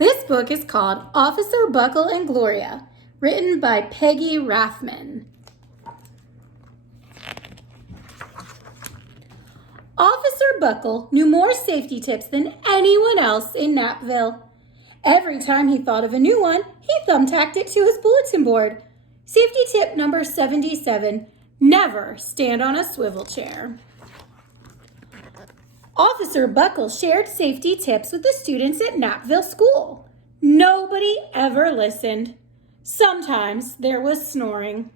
This book is called Officer Buckle and Gloria, written by Peggy Rathman. Officer Buckle knew more safety tips than anyone else in Knappville. Every time he thought of a new one, he thumbtacked it to his bulletin board. Safety tip number 77, never stand on a swivel chair. Officer Buckle shared safety tips with the students at Knappville School. Nobody ever listened. Sometimes there was snoring.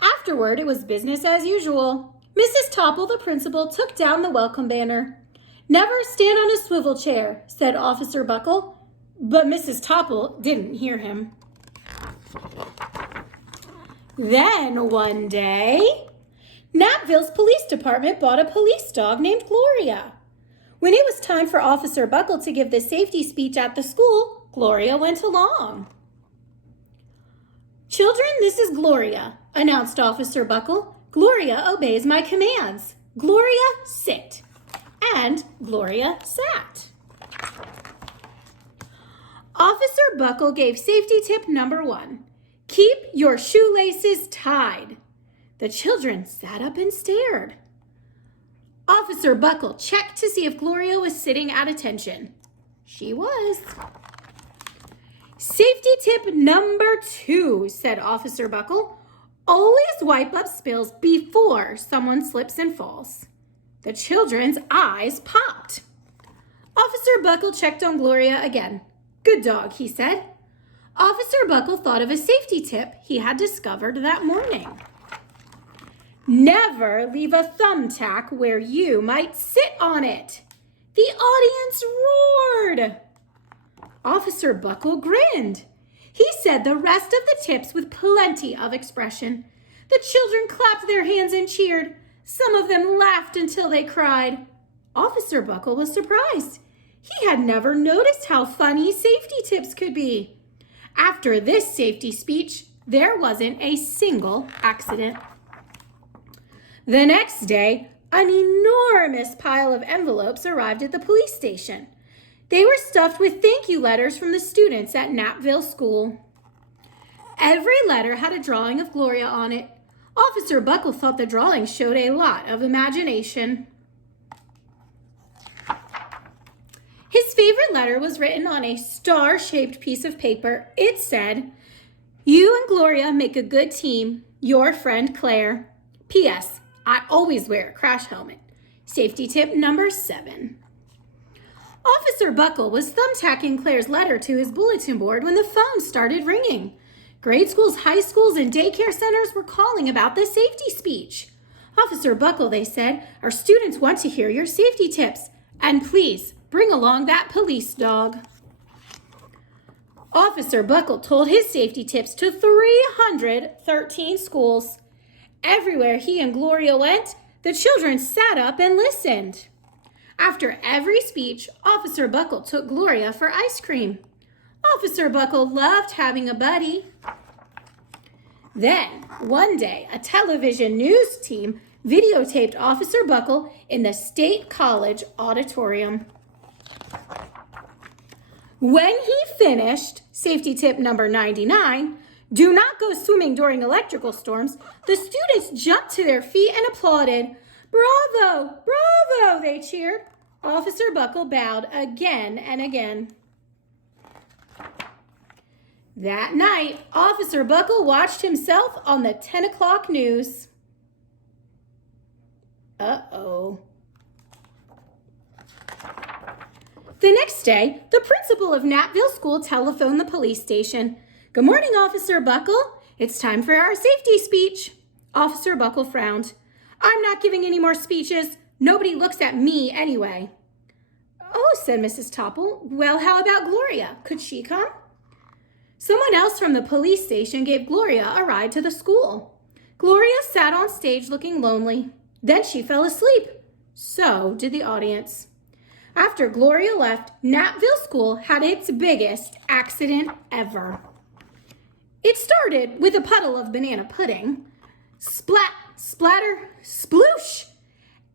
Afterward, it was business as usual. Mrs. Topple, the principal, took down the welcome banner. "Never stand on a swivel chair," said Officer Buckle, but Mrs. Topple didn't hear him. Then one day, Knappville's police department bought a police dog named Gloria. When it was time for Officer Buckle to give the safety speech at the school, Gloria went along. "Children, this is Gloria," announced Officer Buckle. "Gloria obeys my commands. Gloria, sit." And Gloria sat. Officer Buckle gave safety tip number 1. Keep your shoelaces tied. The children sat up and stared. Officer Buckle checked to see if Gloria was sitting at attention. She was. Safety tip number 2, said Officer Buckle. Always wipe up spills before someone slips and falls. The children's eyes popped. Officer Buckle checked on Gloria again. "Good dog," he said. Officer Buckle thought of a safety tip he had discovered that morning. Never leave a thumbtack where you might sit on it. The audience roared. Officer Buckle grinned. He said the rest of the tips with plenty of expression. The children clapped their hands and cheered. Some of them laughed until they cried. Officer Buckle was surprised. He had never noticed how funny safety tips could be. After this safety speech, there wasn't a single accident. The next day, an enormous pile of envelopes arrived at the police station. They were stuffed with thank you letters from the students at Knappville School. Every letter had a drawing of Gloria on it. Officer Buckle thought the drawing showed a lot of imagination. His favorite letter was written on a star-shaped piece of paper. It said, "You and Gloria make a good team. Your friend Claire. P.S. I always wear a crash helmet." Safety tip number 7. Officer Buckle was thumbtacking Claire's letter to his bulletin board when the phone started ringing. Grade schools, high schools, and daycare centers were calling about the safety speech. "Officer Buckle," they said, "our students want to hear your safety tips. And please, bring along that police dog." Officer Buckle told his safety tips to 313 schools. Everywhere he and Gloria went, the children sat up and listened. After every speech, Officer Buckle took Gloria for ice cream. Officer Buckle loved having a buddy. Then, one day, a television news team videotaped Officer Buckle in the State College auditorium. When he finished, safety tip number 99, do not go swimming during electrical storms, the students jumped to their feet and applauded. "Bravo! Bravo!" they cheered. Officer Buckle bowed again and again. That night, Officer Buckle watched himself on the 10 o'clock news. Uh-oh. The next day, the principal of Knappville School telephoned the police station. "Good morning, Officer Buckle. It's time for our safety speech." Officer Buckle frowned. "I'm not giving any more speeches. Nobody looks at me anyway." "Oh," said Mrs. Topple. "Well, how about Gloria? Could she come?" Someone else from the police station gave Gloria a ride to the school. Gloria sat on stage looking lonely. Then she fell asleep. So did the audience. After Gloria left, Knappville School had its biggest accident ever. It started with a puddle of banana pudding. Splat, splatter, sploosh!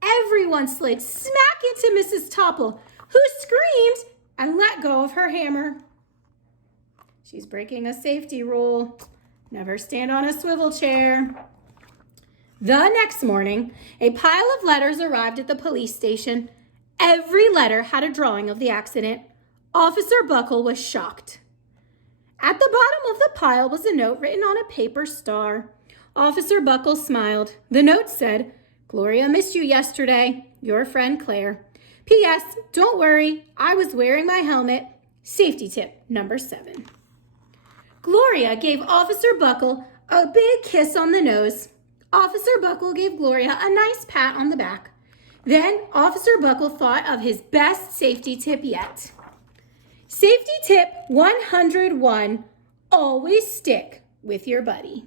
Everyone slid smack into Mrs. Topple, who screamed and let go of her hammer. She's breaking a safety rule. Never stand on a swivel chair. The next morning, a pile of letters arrived at the police station. Every letter had a drawing of the accident. Officer Buckle was shocked. At the bottom of the pile was a note written on a paper star. Officer Buckle smiled. The note said, "Gloria missed you yesterday. Your friend Claire. P.S. Don't worry, I was wearing my helmet. Safety tip number 7. Gloria gave Officer Buckle a big kiss on the nose. Officer Buckle gave Gloria a nice pat on the back. Then Officer Buckle thought of his best safety tip yet. Safety tip 101, always stick with your buddy.